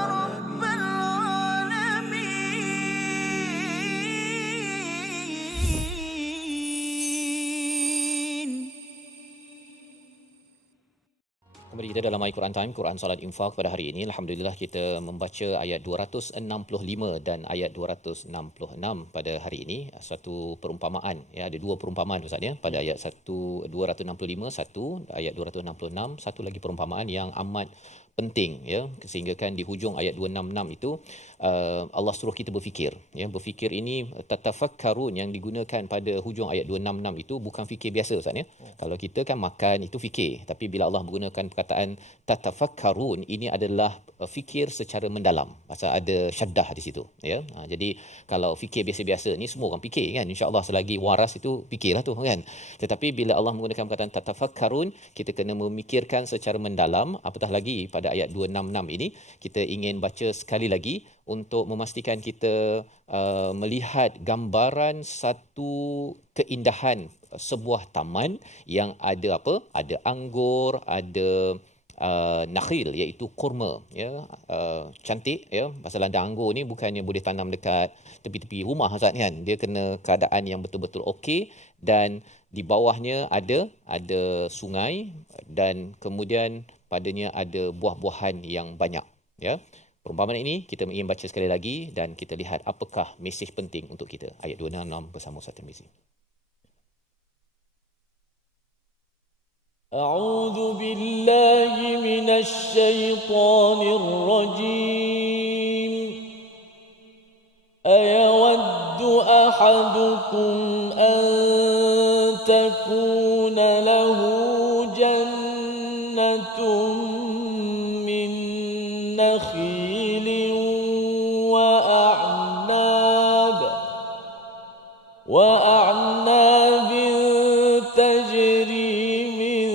رب العالمين. Kembali kita dalam My Quran Time, Quran Salat Infak pada hari ini. Alhamdulillah kita membaca ayat 265 dan ayat 266 pada hari ini. Satu perumpamaan, ya, ada dua perumpamaan Ustaz ya. Pada ayat 265 satu, ayat 266 satu lagi perumpamaan yang amat penting, ya, sehingga kan di hujung ayat 266 itu Allah suruh kita berfikir, ya. Berfikir ini tatafakkarun yang digunakan pada hujung ayat 266 itu bukan fikir biasa Ustaz ya. Kalau kita kan makan itu fikir, tapi bila Allah menggunakan perkataan tatafakkarun, ini adalah fikir secara mendalam. Pasal ada syaddah di situ, ya. Jadi kalau fikir biasa-biasa ni semua orang fikir kan, insya-Allah selagi waras itu fikirlah tu kan. Tetapi bila Allah menggunakan perkataan tatafakkarun, kita kena memikirkan secara mendalam. Apatah lagi pada ayat 266 ini kita ingin baca sekali lagi untuk memastikan kita melihat gambaran satu keindahan sebuah taman yang ada apa? Ada anggur, ada nakhil iaitu kurma, ya. Cantik, ya. Pasal ada anggur ni bukannya boleh tanam dekat tepi-tepi rumah Ustaz kan. Dia kena keadaan yang betul-betul okey dan di bawahnya ada sungai dan kemudian padanya ada buah-buahan yang banyak, ya. Perumpamaan ini kita ingin baca sekali lagi dan kita lihat apakah mesej penting untuk kita. Ayat 266 bersama Ustaz Tirmizi. أعوذ بالله من الشيطان الرجيم أيود أحدكم أن تكون له جنة من نخيل وأعناب تجري من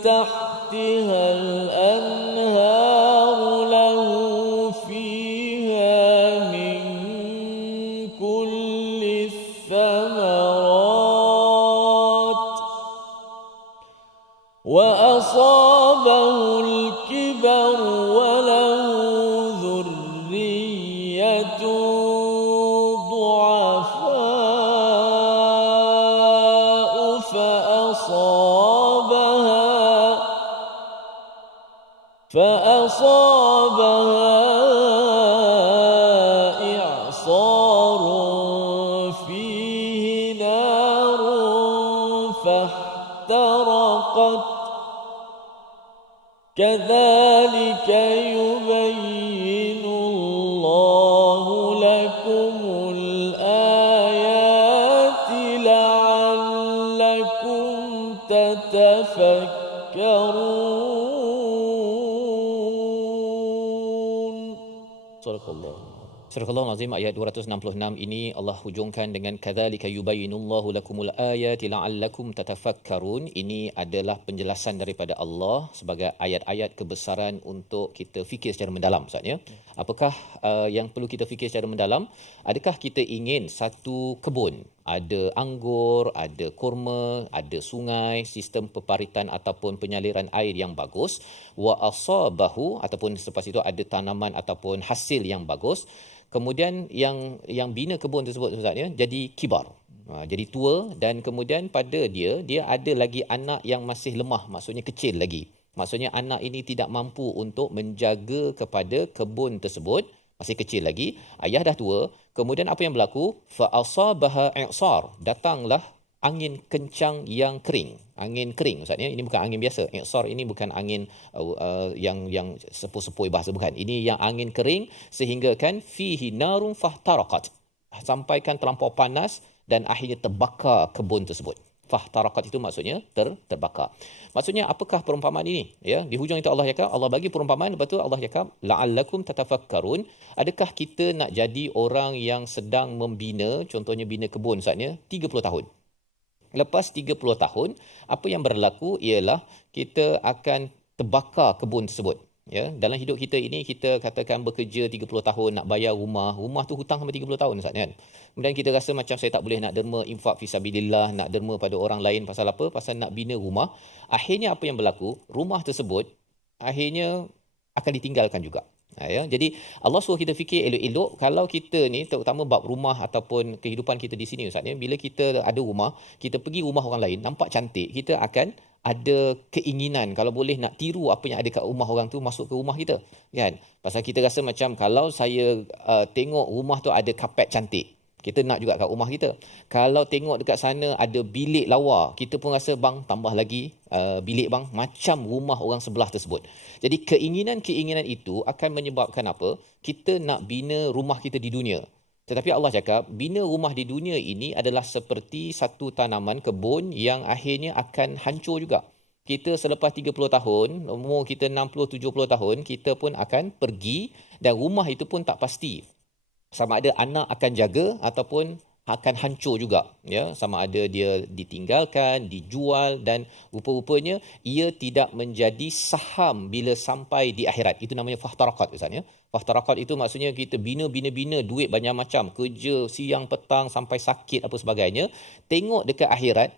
تحتها الأنهار له فيها من كل الثمرات وأصابه الكبر وله ذرية ضعفاء فأصابها إعصار فيه نار فاحترقت كذلك يبين الله لكم الآيات لعلكم تتفكرون. صدق الله. Surah Al-Azim ayat 266 ini Allah hujungkan dengan kadzalika yubayyinullahu lakumul ayati la'allakum tatafakkarun. Ini adalah penjelasan daripada Allah sebagai ayat-ayat kebesaran untuk kita fikir secara mendalam Ustaz ya. Apakah yang perlu kita fikir secara mendalam? Adakah kita ingin satu kebun ada anggur, ada kurma, ada sungai, sistem peparitan ataupun penyaliran air yang bagus, wa asabahu ataupun selepas itu ada tanaman ataupun hasil yang bagus. Kemudian yang bina kebun tersebut Ustaz ya, jadi kibar. Jadi tua, dan kemudian pada dia ada lagi anak yang masih lemah, maksudnya kecil lagi. Maksudnya anak ini tidak mampu untuk menjaga kepada kebun tersebut, masih kecil lagi, ayah dah tua. Kemudian apa yang berlaku? Fa asabaha i'sar, datanglah angin kencang yang kering. Angin kering Ustaz ya, ini bukan angin biasa. I'sar ini bukan angin yang sepoi-sepoi bahasa, bukan. Ini yang angin kering sehingga kan fihi narun fahtaraqat. Sampaikan terlampau panas dan akhirnya terbakar kebun tersebut. Fahtarakat itu maksudnya terbakar. Maksudnya apakah perumpamaan ini? Ya, di hujung itu Allah cakap, Allah bagi perumpamaan, lepas tu Allah cakap la'allakum tatafakkarun. Adakah kita nak jadi orang yang sedang membina, contohnya bina kebun saatnya 30 tahun. Lepas 30 tahun, apa yang berlaku ialah kita akan terbakar kebun tersebut. Ya, dalam hidup kita ini kita katakan bekerja 30 tahun nak bayar rumah tu hutang sampai 30 tahun Ustaz kan. Kemudian kita rasa macam saya tak boleh nak derma infak fisabilillah, nak derma pada orang lain pasal apa? Pasal nak bina rumah. Akhirnya apa yang berlaku? Rumah tersebut akhirnya akan ditinggalkan juga. Ya, jadi Allah suruh kita fikir elok-elok kalau kita ni terutama bab rumah ataupun kehidupan kita di sini Ustaz ya, bila kita ada rumah, kita pergi rumah orang lain nampak cantik, kita akan ada keinginan kalau boleh nak tiru apa yang ada kat rumah orang tu masuk ke rumah kita kan. Pasal kita rasa macam kalau saya tengok rumah tu ada kapet cantik, kita nak juga kat rumah kita. Kalau tengok dekat sana ada bilik lawa, kita pun rasa bang tambah lagi bilik bang macam rumah orang sebelah tersebut. Jadi keinginan-keinginan itu akan menyebabkan apa? Kita nak bina rumah kita di dunia. Tetapi Allah cakap, bina rumah di dunia ini adalah seperti satu tanaman kebun yang akhirnya akan hancur juga. Kita selepas 30 tahun, umur kita 60-70 tahun, kita pun akan pergi dan rumah itu pun tak pasti. Sama ada anak akan jaga ataupun akan hancur juga. Ya, sama ada dia ditinggalkan, dijual dan rupa-rupanya ia tidak menjadi saham bila sampai di akhirat. Itu namanya fahtarakat Ustaz ya. Fahtarakat itu maksudnya kita bina duit banyak macam, kerja siang petang sampai sakit apa sebagainya. Tengok dekat akhirat,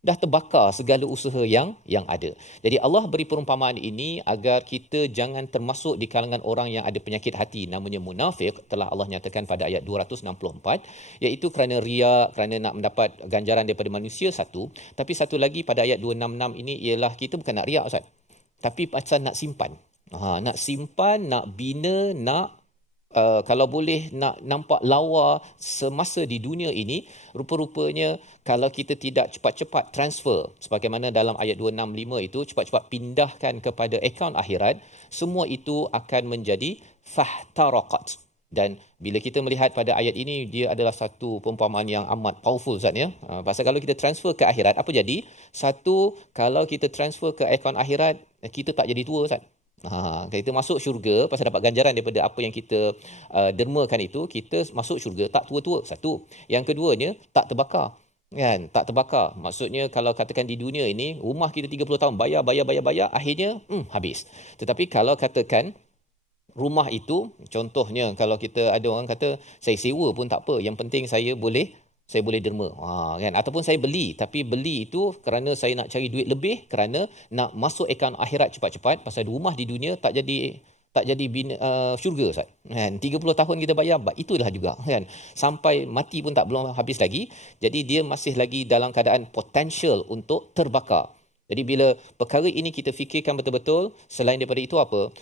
dah terbakar segala usaha yang ada. Jadi Allah beri perumpamaan ini agar kita jangan termasuk di kalangan orang yang ada penyakit hati namanya munafik, telah Allah nyatakan pada ayat 264, iaitu kerana riak, kerana nak mendapat ganjaran daripada manusia satu, tapi satu lagi pada ayat 266 ini ialah kita bukan nak riak Ustaz, tapi pasal nak simpan. Nak simpan, nak bina, nak kalau boleh nak nampak lawa semasa di dunia ini. Rupa-rupanya kalau kita tidak cepat-cepat transfer sebagaimana dalam ayat 265 itu, cepat-cepat pindahkan kepada akaun akhirat, semua itu akan menjadi fahtaraqat. Dan bila kita melihat pada ayat ini, dia adalah satu perumpamaan yang amat powerful Ustaz ya. Pasal kalau kita transfer ke akhirat, apa jadi? Satu, kalau kita transfer ke akaun akhirat, kita tak jadi tua Ustaz. Kita masuk syurga pasal dapat ganjaran daripada apa yang kita dermakan itu, kita masuk syurga tak tua-tua. Satu. Yang keduanya, tak terbakar. Kan? Tak terbakar. Maksudnya kalau katakan di dunia ini, rumah kita 30 tahun bayar, akhirnya habis. Tetapi kalau katakan rumah itu, contohnya kalau kita ada orang kata saya sewa pun tak apa, yang penting saya boleh derma. Kan? Ataupun saya beli, tapi beli itu kerana saya nak cari duit lebih, kerana nak masuk akaun akhirat cepat-cepat, pasal rumah di dunia tak jadi syurga Ustaz. Kan? 30 tahun kita bayar, itulah juga kan. Sampai mati pun belum habis lagi. Jadi dia masih lagi dalam keadaan potensial untuk terbakar. Jadi bila perkara ini kita fikirkan betul-betul, selain daripada itu apa?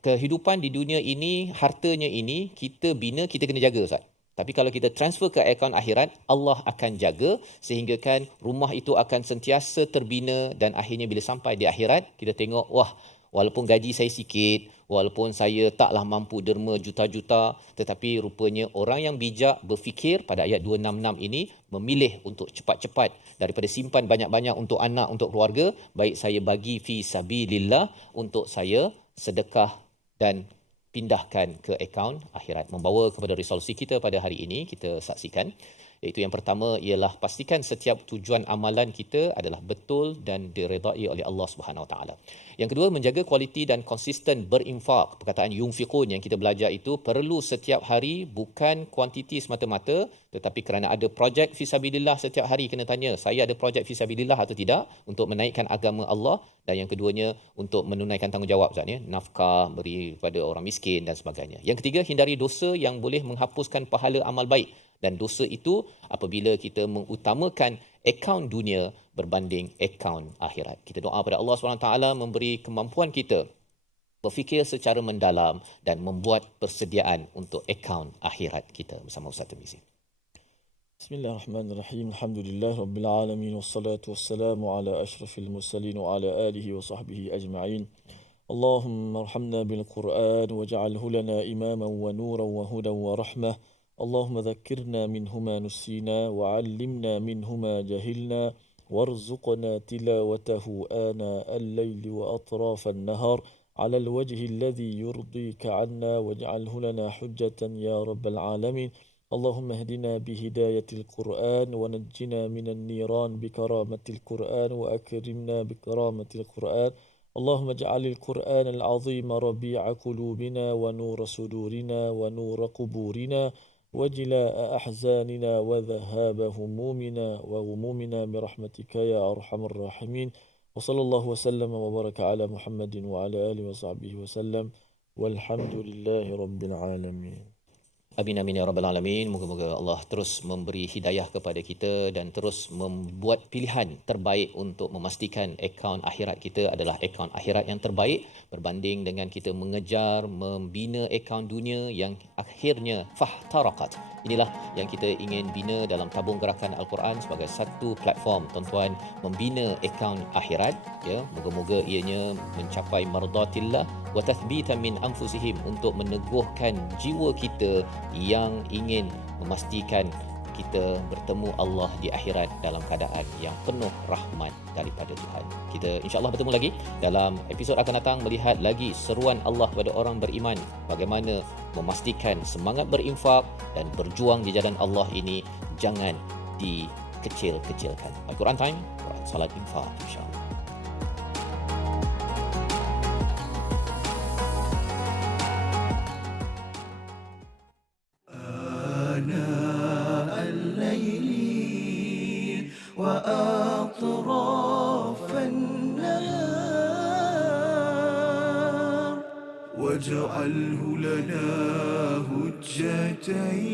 Kehidupan di dunia ini, hartanya ini kita bina, kita kena jaga Ustaz. Tapi kalau kita transfer ke akaun akhirat, Allah akan jaga sehingga kan rumah itu akan sentiasa terbina, dan akhirnya bila sampai di akhirat, kita tengok, wah, walaupun gaji saya sikit, walaupun saya taklah mampu derma juta-juta, tetapi rupanya orang yang bijak berfikir pada ayat 266 ini, memilih untuk cepat-cepat daripada simpan banyak-banyak untuk anak, untuk keluarga, baik saya bagi fi sabilillah, untuk saya sedekah dan pindahkan ke akaun akhirat. Membawa kepada resolusi kita pada hari ini, kita saksikan Iaitu yang pertama ialah pastikan setiap tujuan amalan kita adalah betul dan diredai oleh Allah Subhanahu Wa Taala. Yang kedua, menjaga kualiti dan konsisten berinfak. Perkataan yunfiqun yang kita belajar itu perlu setiap hari, bukan kuantiti semata-mata, tetapi kerana ada projek fisabilillah setiap hari kena tanya, saya ada projek fisabilillah atau tidak untuk menaikkan agama Allah. Dan yang keduanya untuk menunaikan tanggungjawab Ustaz ya, nafkah, beri kepada orang miskin dan sebagainya. Yang ketiga, hindari dosa yang boleh menghapuskan pahala amal baik. Dan dosa itu apabila kita mengutamakan akaun dunia berbanding akaun akhirat. Kita doa pada Allah SWT memberi kemampuan kita berfikir secara mendalam dan membuat persediaan untuk akaun akhirat kita bersama Ustaz Tirmizi. Bismillahirrahmanirrahim. Alhamdulillah Rabbil Alamin. Wassalatu wassalamu ala ashrafil mursalin wa ala alihi wa sahbihi ajma'in. Allahumma arhamna bil Qur'an waj'alhu lana imaman wa nuran wa hudan wa rahmah. اللهم ذكرنا منهما نسينا وعلمنا منهما جهلنا وارزقنا تلاوته آناء الليل وأطراف النهار على الوجه الذي يرضيك عنا واجعله لنا حجة يا رب العالمين. اللهم اهدنا بهداية القرآن ونجنا من النيران بكرامة القرآن وأكرمنا بكرامة القرآن. اللهم اجعل القرآن العظيم ربيع قلوبنا ونور صدورنا ونور قبورنا وجلاء أحزاننا وذهاب همومنا وغمومنا برحمتك يا أرحم الراحمين. وصلى الله وسلم وبارك على محمد وعلى آله وصحبه وسلم والحمد لله رب العالمين. Amin amin ya rabbal alamin. Moga-moga Allah terus memberi hidayah kepada kita dan terus membuat pilihan terbaik untuk memastikan akaun akhirat kita adalah akaun akhirat yang terbaik berbanding dengan kita mengejar membina akaun dunia yang akhirnya fahtarakat. Inilah yang kita ingin bina dalam tabung gerakan Al-Quran sebagai satu platform tuan-tuan membina akaun akhirat ya. Moga-moga ianya mencapai mardatillah wa tathbitan min anfusihim untuk meneguhkan jiwa kita yang ingin memastikan kita bertemu Allah di akhirat dalam keadaan yang penuh rahmat daripada Tuhan. Kita insya-Allah bertemu lagi dalam episod akan datang melihat lagi seruan Allah kepada orang beriman bagaimana memastikan semangat berinfak dan berjuang di jalan Allah ini jangan dikecil-kecilkan. Al-Quran Time, Quran Salat Infak insya-Allah. آناء الليل وأطراف النهار واجعله لنا هجتين